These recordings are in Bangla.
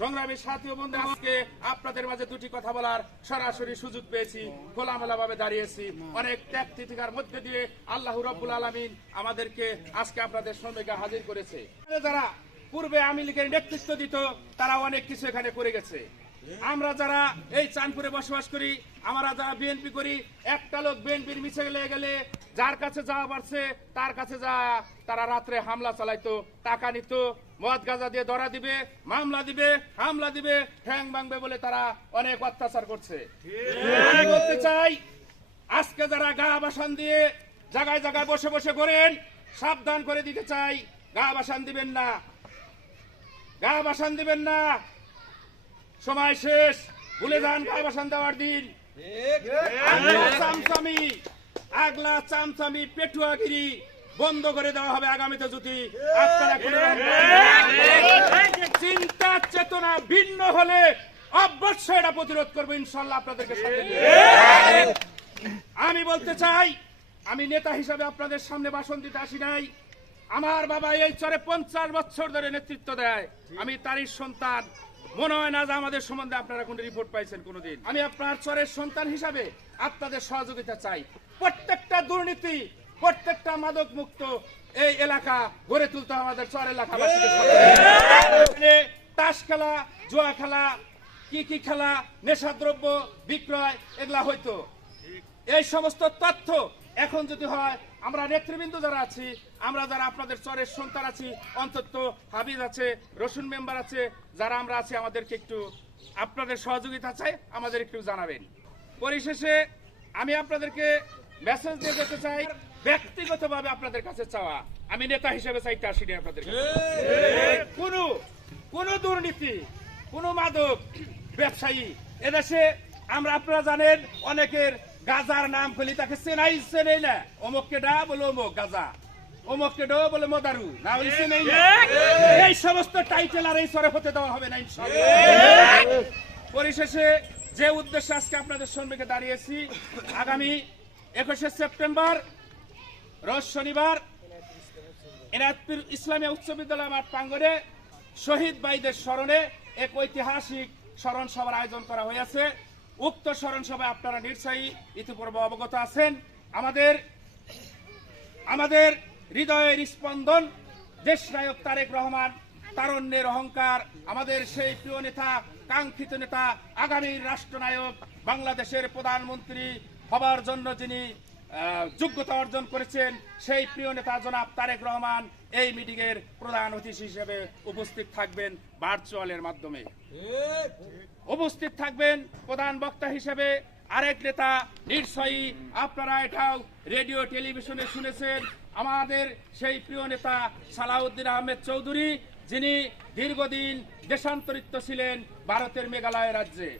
সংগ্রামী সাথী ও বন্ধু, আজকে আপনাদের মাঝে দুটি কথা বলার সরাসরি সুযোগ পেয়েছি। খোলামেলা ভাবে দাঁড়িয়েছি। অনেক ত্যাগ তিতিকার মধ্যে দিয়ে আল্লাহ রাব্বুল আলামিন আমাদেরকে আজকে আপনাদের সম্মুখে হাজির করেছে। যারা পূর্বে আওয়ামী লীগের নেতৃত্ব দিত তারা অনেক কিছু এখানে করে গেছে। আমরা যারা এই চাঁদপুরে বসবাস করি, আমরা যারা বিএনপি করি, একটা লোক বিএনপির মিছিলে গেলে যার কাছে যাওয়া পারছে তার কাছে যা তারা রাত্রে হামলা চালাইতো, টাকা নিত, মদ গাঁজা দিয়ে ধরা দিবে, মামলা দিবে, হামলা দিবে, ঠ্যাং ভাঙবে বলে তারা অনেক অত্যাচার করছে। আমি বলতে চাই, আজকে যারা গা বাসান দিয়ে জায়গায় জায়গায় বসে বসে করেন, সাবধান করে দিতে চাই, গা বাসান দিবেন না, গা বাসান দিবেন না। সময় শেষ, ভুলে যান গা বাসান দেওয়ার দিন। আগলা চামচামি পেটুয়াগিরি বন্ধ করে দেওয়া হবে আগামীতে যদি আপনারা চিন্তা চেতনা ভিন্ন হলে অবশ্যই এটা প্রতিরোধ করবো ইনশাল্লাহ আপনাদেরকে। আমি বলতে চাই, আমি নেতা হিসাবে আপনাদের সামনে ভাষণ দিতে আসি নাই। আমার বাবা এই চরে 50 বছর ধরে নেতৃত্ব দেয়, আমি তারই সন্তান। মনে হয় না যে আমাদের সম্বন্ধে আপনারা কোন রিপোর্ট পাইছেন কোনদিন। আমি আপনার চরের সন্তান হিসাবে আপনাদের সহযোগিতা চাই। প্রত্যেকটা দুর্নীতি, প্রত্যেকটা মাদক মুক্ত এই এলাকা গড়ে তুলতে আমাদের চর এলাকা। তাস খেলা, জুয়া খেলা, কি খেলা, নেশাদ্রব্য বিক্রয় এগুলা হইতো। এই সমস্ত তথ্য এখন যদি হয়, আমরা নেতৃবৃন্দ যারা আছি, আমরা যারা আপনাদের চরের সন্তান আছি, অন্তত হাবিজ আছে, রসুন মেম্বার আছে, যারা আমরা আছি, আমাদেরকে একটু আপনাদের সহযোগিতা চাই, আমাদের একটু জানাবেন। পরিশেষে আমি আপনাদেরকে মেসেজ দিয়ে যেতে চাই, ব্যক্তিগতভাবে আপনাদের কাছে চাওয়া, আমি নেতা হিসেবে চাইতে আসিনি আপনাদের। কোন দুর্নীতি, কোন মাদক ব্যবসায়ী এদেশে আমরা, আপনারা জানেন, অনেকের গাজার নাম খুলি তাকে চেনেই না, অমুককে ডা বলে অমুক গাজা, অমুককে ডো বলে মদারু, না বলে চেনেই না। এই সমস্ত টাইটেল আর এই সরে হতে দেওয়া হবে না ইনশাআল্লাহ। পরিশেষে যে উদ্দেশ্যে আজকে আপনাদের সম্মুখে দাঁড়িয়েছি, আগামী 21শে সেপ্টেম্বর রোজ শনিবার এনায়েতপুর ইসলামিয়া উচ্চ বিদ্যালয় মাঠ প্রাঙ্গণে শহীদ ভাইদের স্মরণে এক ঐতিহাসিক স্মরণ সভার আয়োজন করা হয়েছে। উক্ত স্মরণ সভায় আপনারা নিশ্চয়ই ইতিপূর্বে অবগত আছেন। আমাদের হৃদয়ের স্পন্দন দেশনায়ক তারেক রহমান, তারুণ্যের অহংকার, আমাদের সেই প্রিয় নেতা, কাঙ্ক্ষিত নেতা, আগামীর রাষ্ট্রনায়ক, বাংলাদেশের প্রধানমন্ত্রী হবার জন্য যিনি যোগ্যতা অর্জন করেছেন, সেই প্রিয় নেতা জনাব তারেক রহমান এই মিটিং এর প্রধান অতিথি হিসেবে উপস্থিত থাকবেন। ভার্চুয়ালের মাধ্যমে উপস্থিত থাকবেন প্রধান বক্তা হিসেবে আরেক নেতা। নিশ্চয়ই আপনারা এটাও রেডিও টেলিভিশনে শুনেছেন, আমাদের সেই প্রিয় নেতা সালাউদ্দিন আহমেদ চৌধুরী, যিনি দীর্ঘদিন দেশান্তরিত ছিলেন ভারতের মেঘালয় রাজ্যে।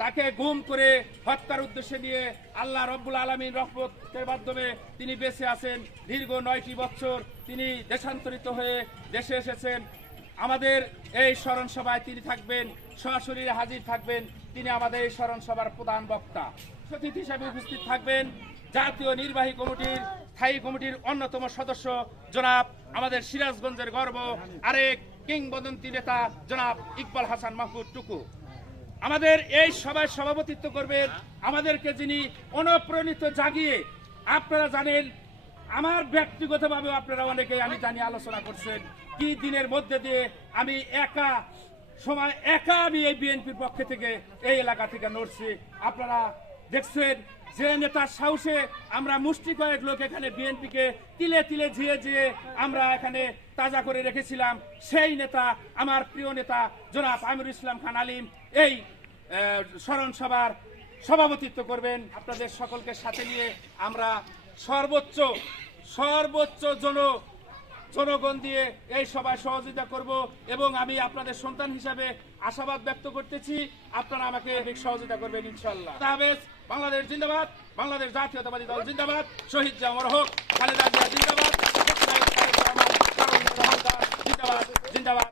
তাকে গুম করে হত্যার উদ্দেশ্যে নিয়ে আল্লাহ রব্বুল আলামিন রহমতের মাধ্যমে তিনি বেঁচে আছেন। দীর্ঘ 9টি বছর তিনি দেশান্তরিত হয়ে দেশে এসেছেন। আমাদের এই স্মরণ সভায় তিনি থাকবেন, সরাসরি হাজির থাকবেন। তিনি আমাদের এই স্মরণ সভার প্রধান বক্তা। অতিথি হিসাবে উপস্থিত থাকবেন জাতীয় নির্বাহী কমিটির স্থায়ী কমিটির অন্যতম সদস্য জনাব, আমাদের সিরাজগঞ্জের গর্ব, আরেক কিংবদন্তি নেতা জনাব ইকবাল হাসান মাহমুদ টুকু। আমাদের এই সভায় সভাপতিত্ব করবেন আমাদেরকে যিনি অনুপ্রাণিত জাগিয়ে, আপনারা জানেন, আমার ব্যক্তিগতভাবে আপনারা অনেকেই আমি জানি আলোচনা করছেন, কি দিনের মধ্যে দিয়ে আমি আমি এই বিএনপির পক্ষে থেকে এই এলাকা থেকে নড়ছি। আপনারা দেখছেন যে নেতার সাহসে আমরা মুষ্টি কয়েক লোক এখানে বিএনপিকে তিলে তিলে ঝিয়ে আমরা এখানে তাজা করে রেখেছিলাম। সেই নেতা, আমার প্রিয় নেতা জনাব আমিরুল ইসলাম খান আলিম এই স্মরণ সভার সভাপতিত্ব করবেন। আপনাদের সকলকে সাথে নিয়ে আমরা সর্বোচ্চ জনগণ দিয়ে এই সভায় সহযোগিতা করব এবং আমি আপনাদের সন্তান হিসাবে আশাবাদ ব্যক্ত করতেছি, আপনারা আমাকে সহযোগিতা করবেন ইনশাআল্লাহ। বাংলাদেশ জিন্দাবাদ, বাংলাদেশ জাতীয়তাবাদী দল জিন্দাবাদ, শহীদ জিয়া অমর হোক, খালেদা জিয়া জিন্দাবাদ।